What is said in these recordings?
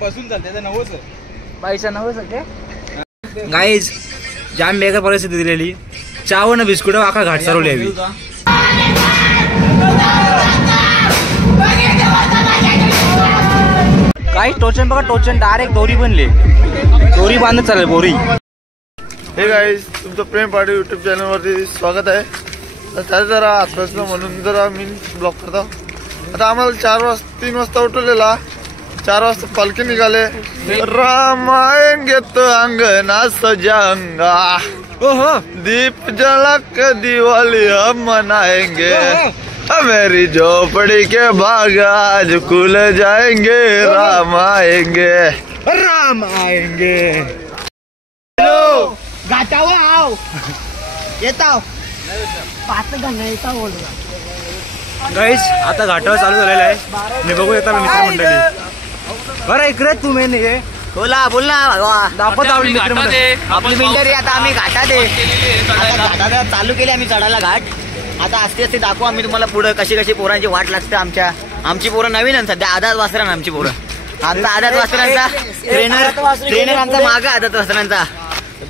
बसून चालते नवस पैसा नवस गाईज जाम बेकार परिस्थिती दिलेली. चाव ना बिस्कुट आखा घाट सरवली हवी. काही टोचन बघा टोचन डायरेक्ट दोरी बनले. दोरी बांधत चालेल बोरी. हे गाईज तुमचं प्रेम पाटील यूट्यूब चॅनलवरती स्वागत आहे. तर त्याचं जरा आत्महत्या म्हणून जरा मी ब्लॉग करतो. आता आम्हाला 3 वाजता उठवलेला. 4 वाजता पालखी निघाले. रामायण तो अंगना सजांगा दीप जलक दिवाली हम मनाएंगे. मेरी झोपड़ी के बाग आज खुल जाएंगे. राम आएंगे राम आएंगे. हॅलो घाटावर आव येताव 5 घंटा येताव. गाईस आता घाटावर चालू झालेला आहे. मी बघू येता मित्रमंडळी. बरं इकडे तुम्ही नाही बोला बोल ना दाखवत आपली मित्रमंडळी. आपली मिंडरी आता आम्ही घाटात आहे. घाटात चालू केले आम्ही चढायला घाट. आता आस्ते आस्ते दाखवू आम्ही तुम्हाला पुढे कशी कशी पोरांची वाट लागते. आमची पोरं नवीन आहे सध्या. आदात वासरान आमची पोरं. आता आदात वासरांचा ट्रेनर आमचा मागा आदात वासरांचा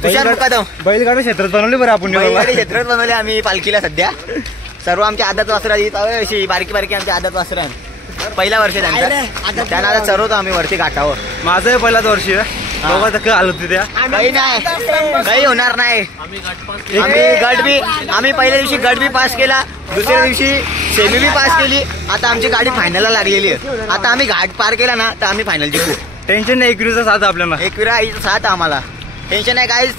तुषार मुकादम. बैलगाडी क्षेत्रात बनवली बरं आपण. बैलगाडी क्षेत्रात बनवले आम्ही पालखीला सध्या. सर्व आमच्या आदात वासरा अशी बारकी बारकी आमच्या आदात वासरा. पहिला वर्ष त्यांचा. त्यांना आता चरवतो आम्ही वरती घाटावर. माझं पहिलाच वर्ष बघा तर आलो त्या. काही नाही काही होणार नाही. आम्ही पहिल्या दिवशी गट बी पास केला. दुसऱ्या दिवशी सेमी बी पास केली. आता आमची गाडी फायनलला लागलेली आहे. आता आम्ही घाट पार केला ना तर आम्ही फायनल जिंकू. टेन्शन नाही. 21चा साथ आपल्याला. 21 साथ आम्हाला टेन्शन आहे. काहीच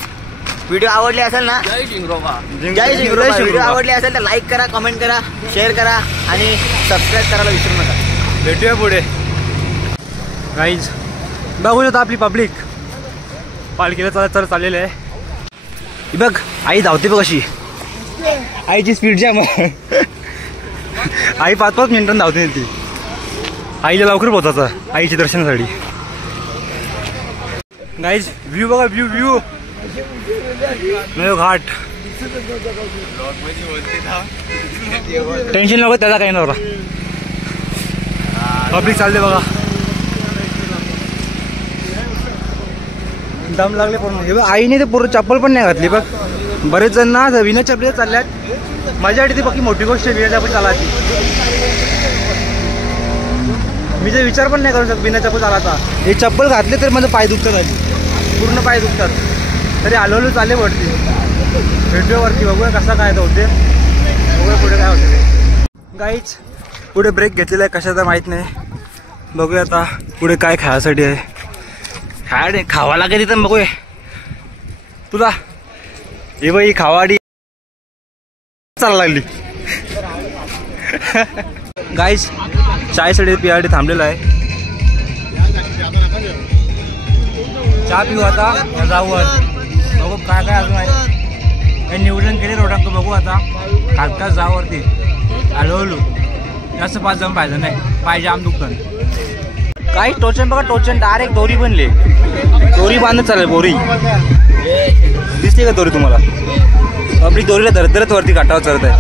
व्हिडिओ आवडले असेल ना जय जिंगरोबा. व्हिडिओ आवडले असेल तर लाईक करा, कमेंट करा, शेअर करा आणि सबस्क्राईब करायला विसरू नका. भेटूया पुढे. गाईज बघू शकता आपली पब्लिक पालखीला चालत चाललेलं आहे. बघ आई धावते बघ अशी. आईची स्पीड जाम. आई 5-5 मिनिटांनी धावते ती. आईला लवकर पोहोचायचं आईच्या दर्शनासाठी. गाईज व्ह्यू बघा व्ह्यू घाट. टेन्शन नको त्याचा काही नव्हता. पब्लिक चालते बघा. दम लागले पूर्ण. आईने ते पूर्ण चप्पल पण नाही घातली बघ. बरेच जण ना विना चपली चालल्यात. माझ्यासाठी ती बाकी मोठी गोष्ट आहे विना चप्पल चालायची. मी जे विचार पण नाही करू शकत बिना चप्पल चालायचा. हे चप्पल घातले तर माझं पाय दुखतात. आधी पूर्ण पाय दुखतात. तरी हळूहळू चालले वरती. भेटूया वरती. बघूया कसा काय होते. बघूया पुढे काय होते. गाईच पुढे ब्रेक घेतलेला आहे कशाचा माहीत नाही. बघूया आता पुढे काय खायसाठी आहे. खावा लागेल तिथं बघूया. तुला हे बाई खावाडी चालला लागली. गाईस चायसाठी पियासाठी थांबलेला आहे. चहा पिऊ आता जाऊ. बघू काय काय अजून आहे. नियोजन केले रोडांक. बघू आता खात जावरती हळूहळू. जास्त 5 जण पाहिजे नाही. पाहिजे आम दुखतं. काही टोचन बघा टोचन डायरेक्ट दोरी बनले. दोरी बांधत चालेल बोरी. दिसते का दोरी तुम्हाला. आपली दोरीला धरत वरती घाटावर चढत आहे.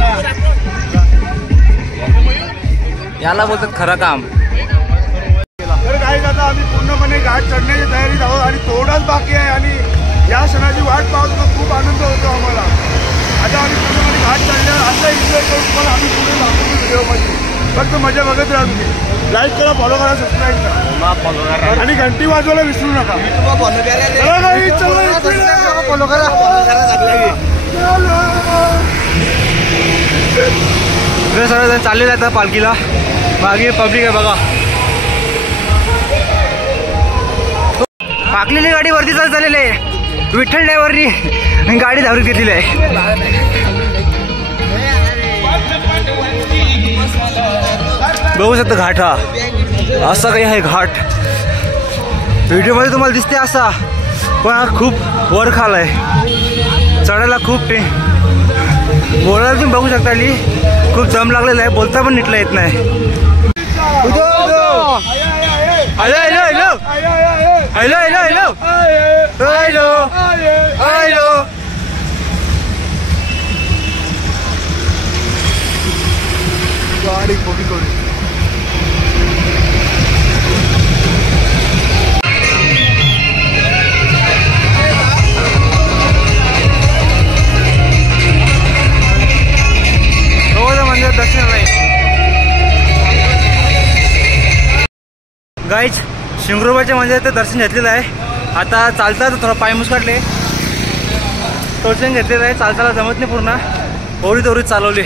याला बोलतात खरं काम. तर काही आता आम्ही पूर्णपणे घाट चढण्याची तयारीत आहोत आणि थोडाच बाकी आहे. आणि या क्षणाची वाट पाहतो खूप आनंद होतो आम्हाला. आता आम्ही पूर्णपणे घाट चढल्यावर असा एन्जॉय करून तुम्हाला आम्ही पुढे दाखवतो व्हिडिओमध्ये. फक्त मजा बघत राहा तुम्ही. लाईक करा, फॉलो करा, सबस्क्राईब करा आणि घंटी वाजवायला विसरू नका. फॉलो करा. सगळेजण चाललेले आहेत पालखीला. मागे पब्लिक आहे बघा. पाकलेली गाडी वरती चाललेली आहे. विठ्ठल ड्रायव्हरनी गाडी धावत घेतलेली आहे. बघू शकता घाट हा असा काही आहे. घाट व्हिडिओमध्ये तुम्हाला दिसते असा पण हा खूप वर खाल आहे. चढायला खूप बोलायला तुम्ही बघू शकता. खूप दम लागलेला आहे. बोलता पण नीटला येत नाही. Hello hello hello hello hello hello hello hello. गाडी दर्शनाला आहे. गाईज शिंगरोबाच्या मंदिरात दर्शन घेतलेलं आहे. आता चालता तर थोडा पाय मुसकाटले, टोचन घेतलेलं आहे. चालताना जमत नाही पूर्ण, ओरीत चालवले.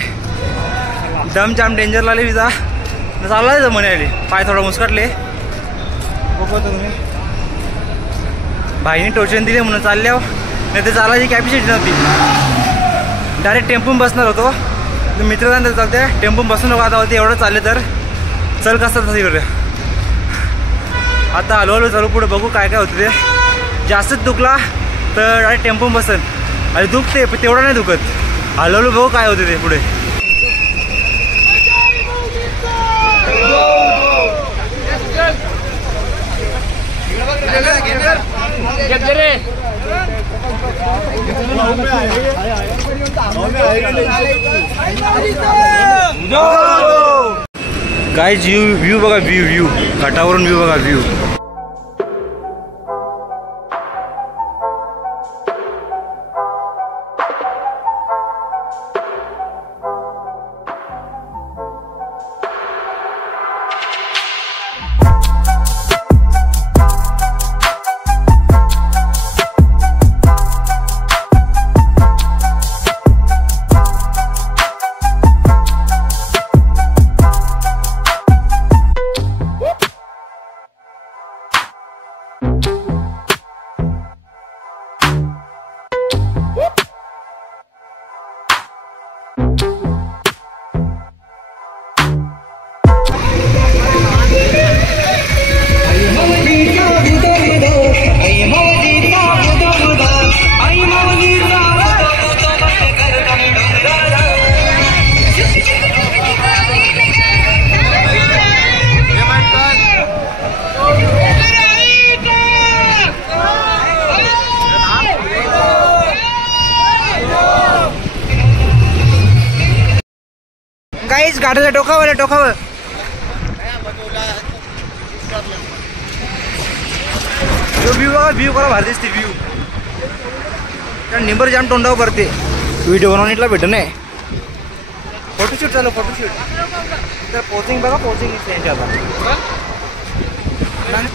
दम जाम डेंजर लागले विजा चालला जमणे आले. पाय थोडा मुसकाटले. बघतो तुम्ही भाईने टोचन दिले म्हणून चालल्यावर, नाही तर चालायची कॅपॅसिटी नव्हती. डायरेक्ट टेम्पून बसणार होतो. मित्र जाणार चालते टेम्पून बसून नको आता होते. एवढं चालले तर चल कसं तसं करूया. आता हळूहळू चालू पुढे बघू काय काय होतं ते. जास्तच दुखला तर डायरेक्ट टेम्पून बसन. आणि दुखते पण तेवढं नाही दुखत. हळूहळू बघू काय होते ते पुढे. काय व्ह्यू बघा, व्ह्यू घाटावरून व्ह्यू बघा, व्ह्यू. गाईज गाडीला टोकावर व्ह्यू बघा, व्ह्यू करा भारी दिसते व्ह्यू. त्या निंबर जाम तोंडावर करते. व्हिडिओ बनवण्याला भेट नाही. फोटोशूट चालू, फोटोशूट तर पोचिंग बघा, पोचिंग त्यांच्या आता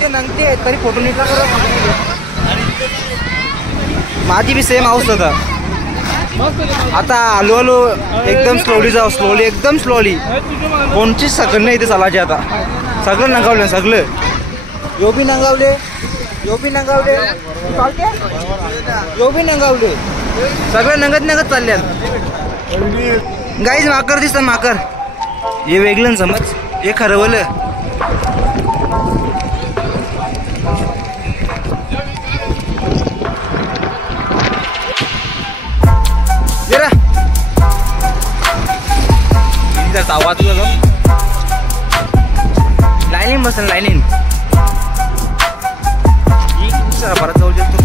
नंगते तरी फोटो नीटला करा. माझी बी सेम हाऊस होता. आता हळूहळू एकदम स्लोली जाऊ, स्लोली एकदम स्लोली. कोणचीच सकल नाही इथे चालायची. आता सगळं नंगावलं, सगळं यो बी नंगावले, सगळं नंगत चालल्यात. गाईज माकर दिसतात, माकर. हे वेगळं समज, हे खरवलं. आवाज लाईनिंग बसल, लाईनिंग परत जाऊ शकतो.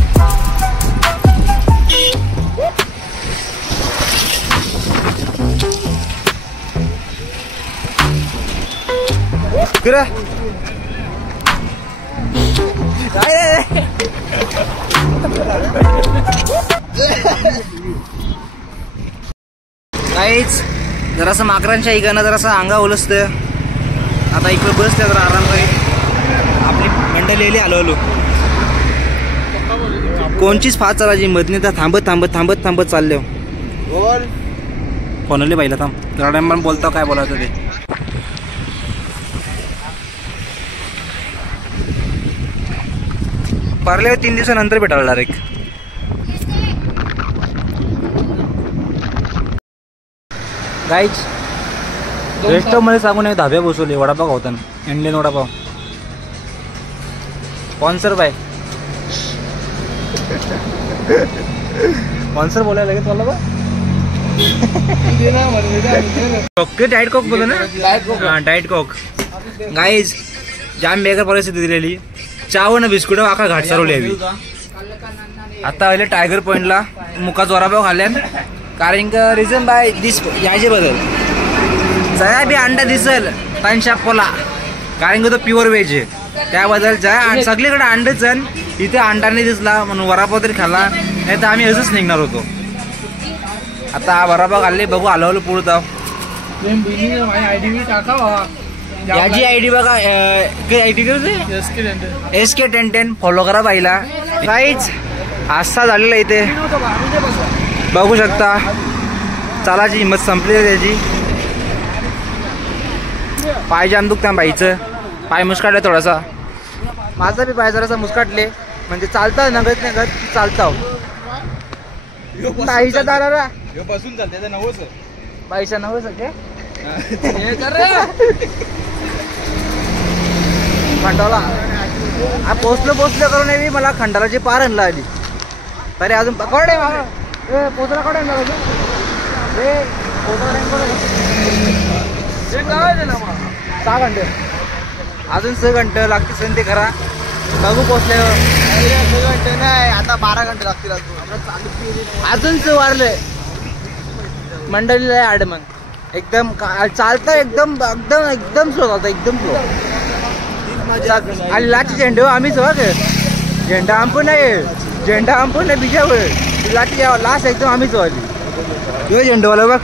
काहीच जरासं माकरांच्या ऐकानं जरासं अंगा ओलसतं. आता इकडं बसल्या जरा आराम करीत आपली मंडळी हळूहळू. कोणचीच फास्ट चालायची मधने तर थांबत चालले. कोणाले पाहिलं थांब जरा टाइम पण बोलतो काय बोलायचं ते. पारले 3 दिवसानंतर भेटायला डायरेक्ट. गाईज रेस्टॉरंट मध्ये सांगून धाब्या बसवले. वडापाव खावताना Indian vada pav sponsor by sponsor बोलायला लागेल तुला बा. ओके डाएट कोक बोला ना. हां डाएट कोक. गाईज जाम बेकार परिस्थिती दिलेली. चहा न बिस्कुट आखा घाट चालवली हवी. आता आले टायगर पॉइंटला मुकाच वडापाव खाल्ल्यान. कारण का रिझन बाय दिस याचे बदल जया बी अंडा दिसल पण शापोला. कारण का तो प्युअर व्हेज आहे त्याबद्दल जया सगळीकडे अंडच. इथे अंडा नाही दिसला म्हणून वडापाव तरी खाल्ला, नाही तर आम्ही असंच निघणार होतो. आता वडापाव खाल्ले बघू हळूहळू पुढे जाऊ. याची आयडी बघा आयडी SK1010 फॉलो करा बाईला. काहीच आस्था झालेला इथे बघू शकता. चालाची हिंमत संपली आहे त्याची. पाय जाम दुखता बाईचं. पाय मुस्काटले थोडासा. माझा बी पाय जरासा मुस्काटले. म्हणजे चालता नगत चालता बाईच्या दाराला बसून चालते नवस बाईच्या नवस खंडाला पोचलो करून मला खंडालाची पार आणला आली. तरी अजून कडे पोचला कडे सहा घंटे अजून 6 घंटे लागतील सण ते करा. बघू पोचल्यावर 6 घंटे नाही आता 12 घंटे लागतील. अजून वारले मंडळीला आड मग एकदम चालतं एकदम एकदम एकदम स्लो चालतं एकदम स्लो. आणि लाठी झेंडे आम्हीच बघ झेंडा आंपून नाही बिजावर लाठी लास्ट एकदम आम्हीच वाली. तो झेंडावाला बघ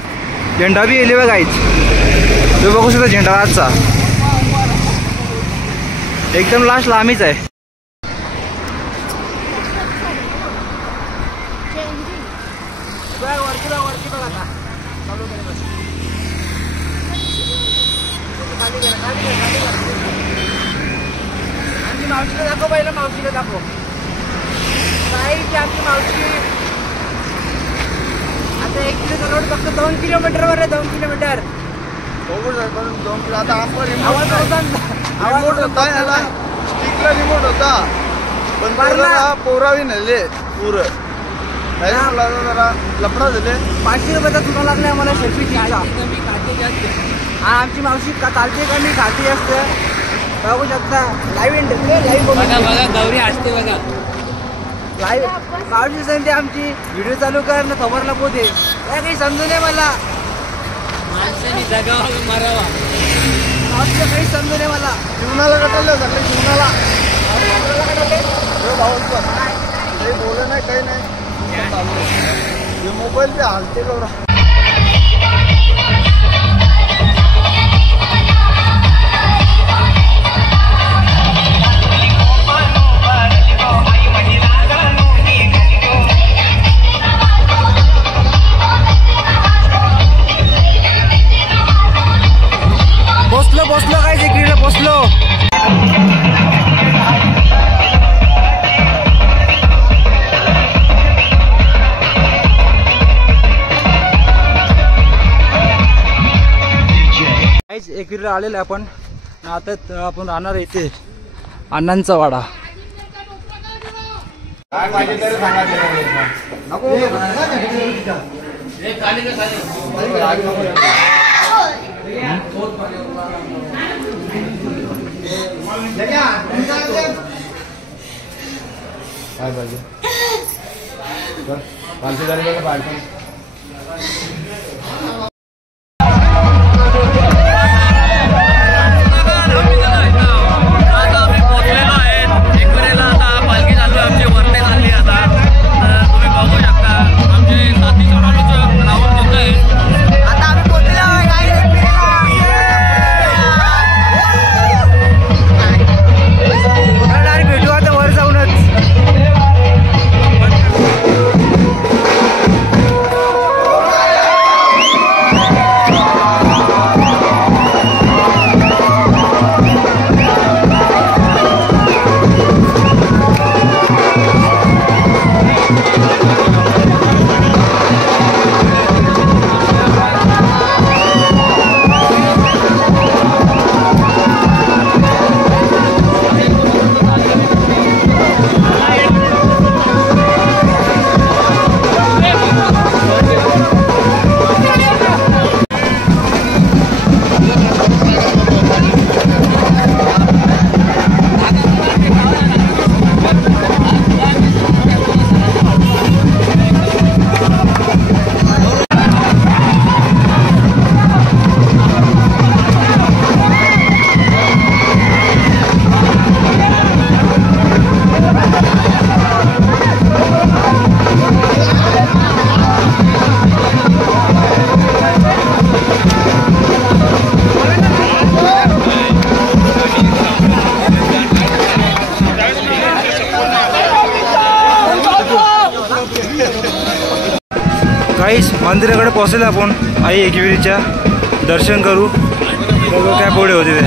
झेंडा बी येले बघ आईच. तो बघू शकता झेंडा आजचा एकदम लास्टला आम्हीच आहे. आमची मावशीला दाखव पहिला. मावशीला दाखव आमची मावशी आता 1 किलो चालवत फक्त 2 किलोमीटरवर आहे. 2 किलोमीटर आता आपण आवाज होता रिमोट होता याला स्टिकला रिमोट होता पण पोरावी नेले पुरं जरा लफडा झाले. 500 रुपयाचा तुला लागला आम्हाला सेल्फी. आमची मावशी चालते कमी खाती असते बघू शकता. लाईव्ह गौरी असते बघा लाईव्ह मावशी सांगते आमची व्हिडिओ चालू कर ना खबर नको दे काही समजू नये मला. माणसाने जगावा मारावा मावशीला काही समजू नये मला. जीवनाला कटवलं सगळे जीवनाला काही बोल नाही काही नाही. मोबाईल पे हालते गौरा. पोचलो काय जिकडे पोचलो. एकीला आलेलं आपण. आता आपण राहणार इथे अण्णांचा वाडा. काय पाहिजे 500 पाहिजे. गाईस मंदिराकडे पोहोचलो आपण आई एकविरीच्या दर्शन करू बघू काय पुढे होते ते.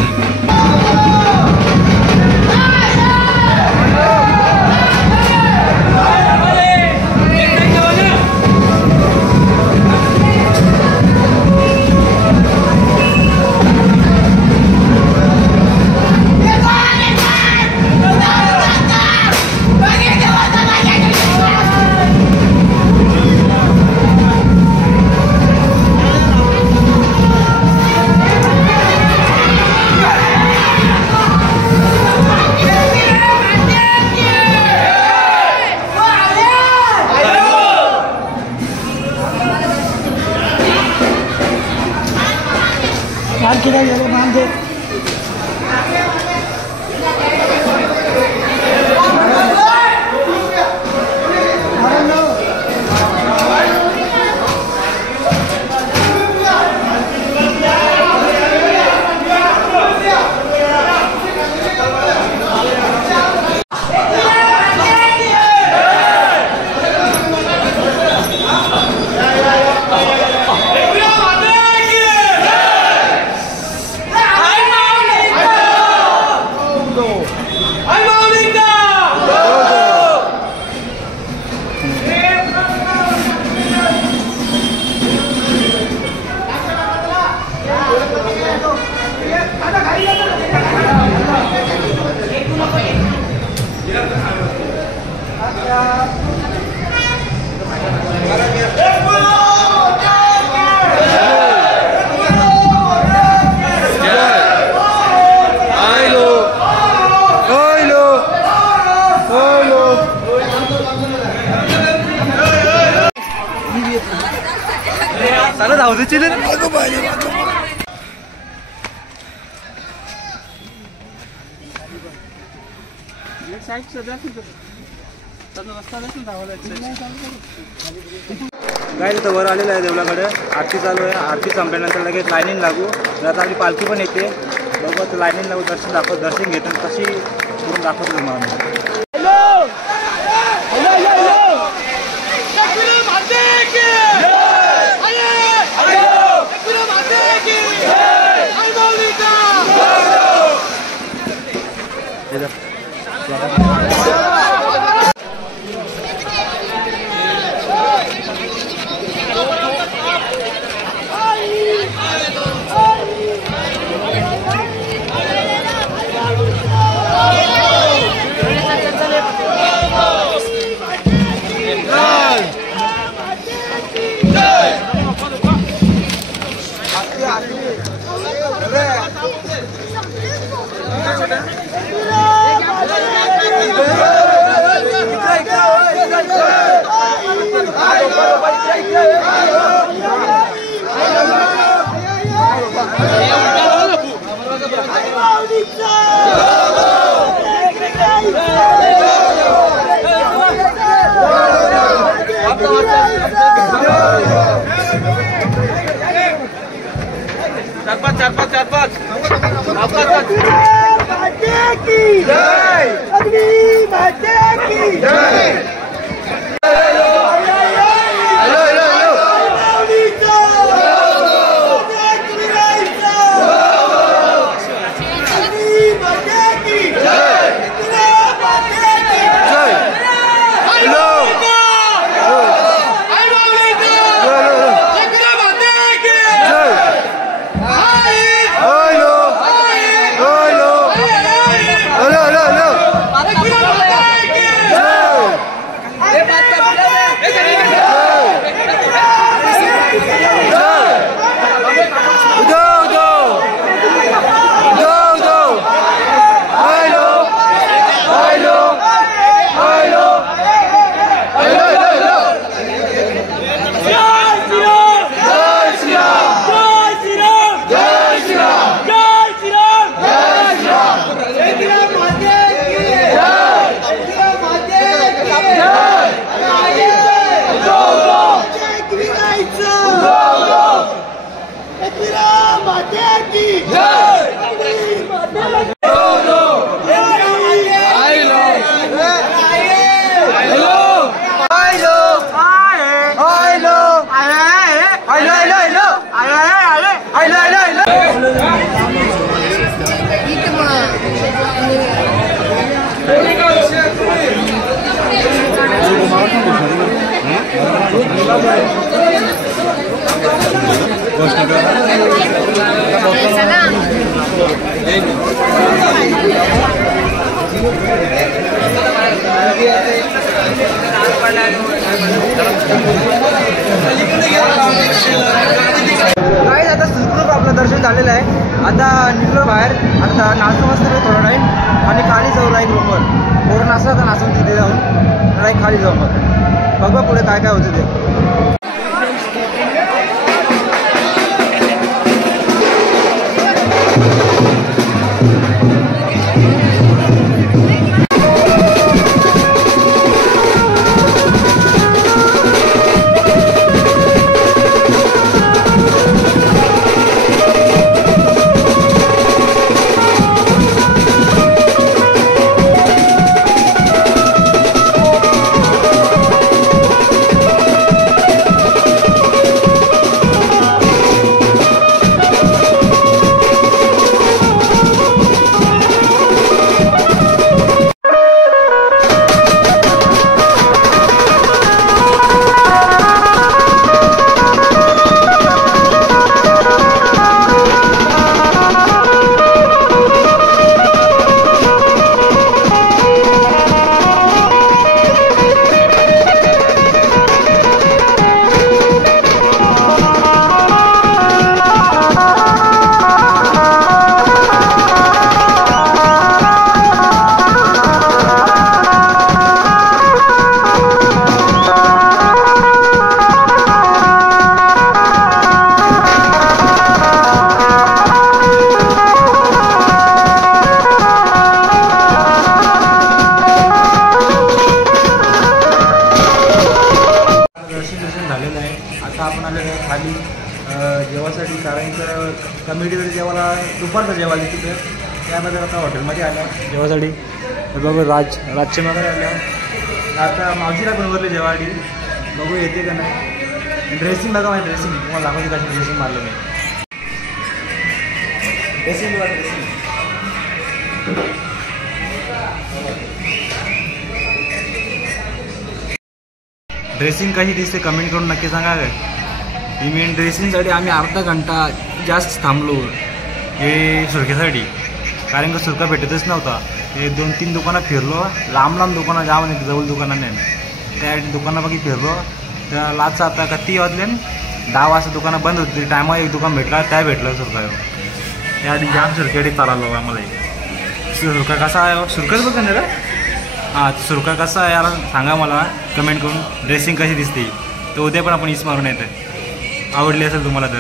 काय तिथं वर आलेलं आहे देवळाकडे आरती चालू आहे. आरती संपल्यानंतर लगेच लाईनिंग लागू. आता आपली पालखी पण येते बघू आता लाईनिंग लागू दर्शन घेतो कशी करून दाखवतो तुम्हाला. काय आता सुखरूप आपलं दर्शन झालेलं आहे. आता निघलो बाहेर. आता नाचू मस्त थोडा टाईम आणि खाली जाऊ राईक रूमवर. पूर्ण नाचला तर नाचून तिथे जाऊन राईक खाली जाऊ. मग बघा पुढे काय काय होतं ते. झालेलं आहे. आता आपण आलेलो आहे खाली जेवासाठी. कारण तर कमिटीकडे जेवायला दुपारचं जेवायला तिथे त्याबद्दल आता हॉटेलमध्ये आलं जेवासाठी. बघू राजचे वगैरे आल्या. आता मावशीला पण वरले जेवायला बघू येते का नाही. ड्रेसिंग बघा माझी ड्रेसिंग तुम्हाला दाखवते कशी ड्रेसिंग मारलं मी. ड्रेसिंग बघा ड्रेसिंग. ड्रेसिंग कशी दिसते कमेंट करून नक्की सांगा. ही मेन ड्रेसिंगसाठी आम्ही अर्धा घंटा जास्त थांबलो हे सुरखेसाठी. कारण का सुरखा भेटतच नव्हता. हे 2-3 दुकानात फिरलो. लांब दुकानं जावं नाही जवळ दुकानं नाही. त्या दुकानापाकी फिरलो तर लाचचा आता किती वाजले 10 वाजता दुकानं बंद होती. टायमावर एक दुकान भेटला त्या भेटलं सुरखा. त्याआधी जाम सुरखेसाठी चाललो आम्हाला. सुरखा कसा आहे सुरखाच बघा ना. हां सुरखा कसा आहे यार सांगा मला कमेंट करून. ड्रेसिंग कशी दिसते तर उद्या पण आपण इस मारून येतं. आवडली असेल तुम्हाला तर.